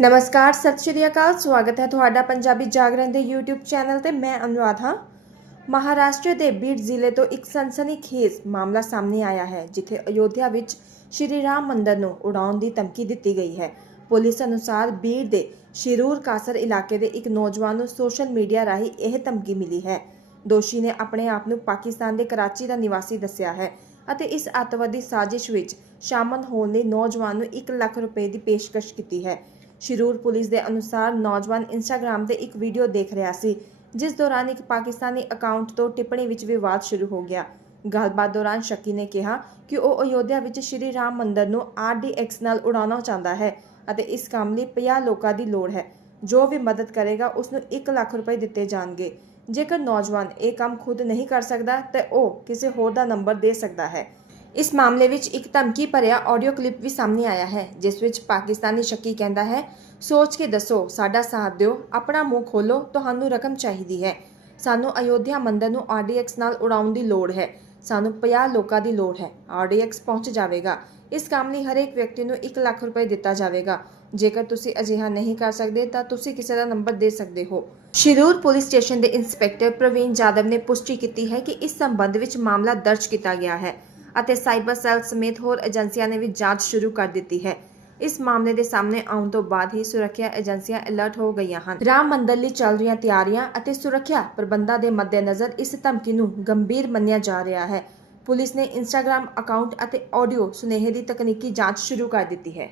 ਨਮਸਕਾਰ, ਸਤਿ ਸ਼੍ਰੀ ਅਕਾਲ, ਸਵਾਗਤ ਹੈ ਤੁਹਾਡਾ ਪੰਜਾਬੀ ਜਾਗਰਣ ਦੇ YouTube ਚੈਨਲ ਤੇ, ਮੈਂ ਅਨੁਰਾਧ। ਹਾਂ ਮਹਾਰਾਸ਼ਟਰ ਦੇ ਬੀੜ ਜ਼ਿਲ੍ਹੇ ਤੋਂ ਇੱਕ ਸਨਸਨੀਖੇਜ਼ ਮਾਮਲਾ ਸਾਹਮਣੇ ਆਇਆ ਹੈ, ਜਿੱਥੇ ਅਯੋਧਿਆ ਵਿੱਚ ਸ਼੍ਰੀ ਰਾਮ ਮੰਦਿਰ ਨੂੰ ਉਡਾਉਣ ਦੀ ਧਮਕੀ ਦਿੱਤੀ ਗਈ ਹੈ। ਪੁਲਿਸ ਅਨੁਸਾਰ ਬੀੜ ਦੇ ਸ਼ਿਰੂਰ ਕਾਸਰ ਇਲਾਕੇ ਦੇ ਇੱਕ ਨੌਜਵਾਨ ਨੂੰ ਸੋਸ਼ਲ ਮੀਡੀਆ ਰਾਹੀਂ ਇਹ ਧਮਕੀ ਮਿਲੀ ਹੈ। ਦੋਸ਼ੀ ਨੇ ਆਪਣੇ ਆਪ ਨੂੰ ਪਾਕਿਸਤਾਨ ਦੇ ਕਰਾਚੀ ਦਾ ਨਿਵਾਸੀ ਦੱਸਿਆ ਹੈ ਅਤੇ ਇਸ ਅੱਤਵਾਦੀ ਸਾਜ਼ਿਸ਼ ਵਿੱਚ ਸ਼ਾਮਲ ਹੋਣ ਲਈ ਨੌਜਵਾਨ ਨੂੰ 1 ਲੱਖ ਰੁਪਏ ਦੀ ਪੇਸ਼ਕਸ਼ ਕੀਤੀ ਹੈ। ਸ਼ਿਰੂਰ ਪੁਲਿਸ ਦੇ ਅਨੁਸਾਰ ਨੌਜਵਾਨ ਇੰਸਟਾਗ੍ਰam ਤੇ ਇੱਕ ਵੀਡੀਓ ਦੇਖ ਰਿਹਾ ਸੀ, ਜਿਸ ਦੌਰਾਨ ਇੱਕ ਪਾਕਿਸਤਾਨੀ ਅਕਾਊਂਟ ਤੋਂ ਟਿੱਪਣੀ ਵਿੱਚ ਵਿਵਾਦ ਸ਼ੁਰੂ ਹੋ ਗਿਆ। ਗੱਲਬਾਤ ਦੌਰਾਨ ਸ਼ੱਕੀ ਨੇ ਕਿਹਾ ਕਿ ਉਹ ਅਯੋਧਿਆ ਵਿੱਚ ਸ਼੍ਰੀ ਰਾਮ ਮੰਦਿਰ ਨੂੰ RDX ਨਾਲ ਉਡਾਉਣਾ ਚਾਹੁੰਦਾ ਹੈ ਅਤੇ ਇਸ ਕੰਮ ਲਈ 50 ਲੋਕਾਂ ਦੀ ਲੋੜ ਹੈ। ਜੋ ਵੀ ਮਦਦ ਕਰੇਗਾ, ਉਸ ਨੂੰ 1 ਲੱਖ ਰੁਪਏ ਦਿੱਤੇ ਜਾਣਗੇ। ਜੇਕਰ ਨੌਜਵਾਨ ਇਹ ਕੰਮ ਖੁਦ ਨਹੀਂ ਕਰ ਸਕਦਾ, ਤਾਂ ਉਹ ਕਿਸੇ ਹੋਰ ਦਾ ਨੰਬਰ ਦੇ ਸਕਦਾ ਹੈ। ਇਸ ਮਾਮਲੇ ਵਿੱਚ ਇੱਕ ਧਮਕੀ ਭਰਿਆ ਆਡੀਓ ਕਲਿੱਪ ਵੀ ਸਾਹਮਣੇ ਆਇਆ ਹੈ, ਜਿਸ ਵਿੱਚ ਪਾਕਿਸਤਾਨੀ ਸ਼ੱਕੀ ਕਹਿੰਦਾ ਹੈ, ਸੋਚ ਕੇ ਦੱਸੋ, ਸਾਡਾ ਸਾਥ ਦਿਓ, ਆਪਣਾ ਮੂੰਹ ਖੋਲੋ, ਤੁਹਾਨੂੰ ਰਕਮ ਚਾਹੀਦੀ ਹੈ। ਸਾਨੂੰ ਅਯੋਧਿਆ ਮੰਦਿਰ ਨੂੰ RDX ਨਾਲ ਉਡਾਉਣ ਦੀ ਲੋੜ ਹੈ। ਸਾਨੂੰ 50 ਲੋਕਾਂ ਦੀ ਲੋੜ ਹੈ। RDX ਪਹੁੰਚ ਜਾਵੇਗਾ। ਇਸ ਕੰਮ ਲਈ ਹਰੇਕ ਵਿਅਕਤੀ ਨੂੰ 1 ਲੱਖ ਰੁਪਏ ਦਿੱਤਾ ਜਾਵੇਗਾ। ਜੇਕਰ ਤੁਸੀਂ ਅਜਿਹਾ ਨਹੀਂ ਕਰ ਸਕਦੇ, ਤਾਂ ਤੁਸੀਂ ਕਿਸੇ ਦਾ ਨੰਬਰ ਦੇ ਸਕਦੇ ਹੋ। ਸ਼ਿਰੂਰ ਪੁਲਿਸ ਸਟੇਸ਼ਨ ਦੇ ਇੰਸਪੈਕਟਰ ਪ੍ਰਵੀਨ ਜਾਦਵ ਨੇ ਪੁਸ਼ਟੀ ਕੀਤੀ ਹੈ ਕਿ ਇਸ ਸੰਬੰਧ ਵਿੱਚ ਮਾਮਲਾ ਦਰਜ ਕੀਤਾ ਗਿਆ ਹੈ। ਅਤੇ ਸਾਈਬਰ ਸੈੱਲ ਸਮੇਤ ਹੋਰ ਏਜੰਸੀਆਂ ਨੇ ਵੀ ਜਾਂਚ ਸ਼ੁਰੂ ਕਰ ਦਿੱਤੀ ਹੈ। ਇਸ ਮਾਮਲੇ ਦੇ ਸਾਹਮਣੇ ਆਉਣ ਤੋਂ ਬਾਅਦ ਹੀ ਸੁਰੱਖਿਆ ਏਜੰਸੀਆਂ ਅਲਰਟ ਹੋ ਗਈਆਂ ਹਨ। ਰਾਮ ਮੰਦਰ ਲਈ ਚੱਲ ਰਹੀਆਂ ਤਿਆਰੀਆਂ ਅਤੇ ਸੁਰੱਖਿਆ ਪ੍ਰਬੰਧਾਂ ਦੇ ਮੱਦੇਨਜ਼ਰ ਇਸ ਧਮਕੀ ਨੂੰ ਗੰਭੀਰ ਮੰਨਿਆ ਜਾ ਰਿਹਾ ਹੈ। ਪੁਲਿਸ ਨੇ ਇੰਸਟਾਗ੍ਰam ਅਕਾਊਂਟ ਅਤੇ ਆਡੀਓ ਸੁਨੇਹੇ ਦੀ ਤਕਨੀਕੀ ਜਾਂਚ ਸ਼ੁਰੂ ਕਰ ਦਿੱਤੀ ਹੈ।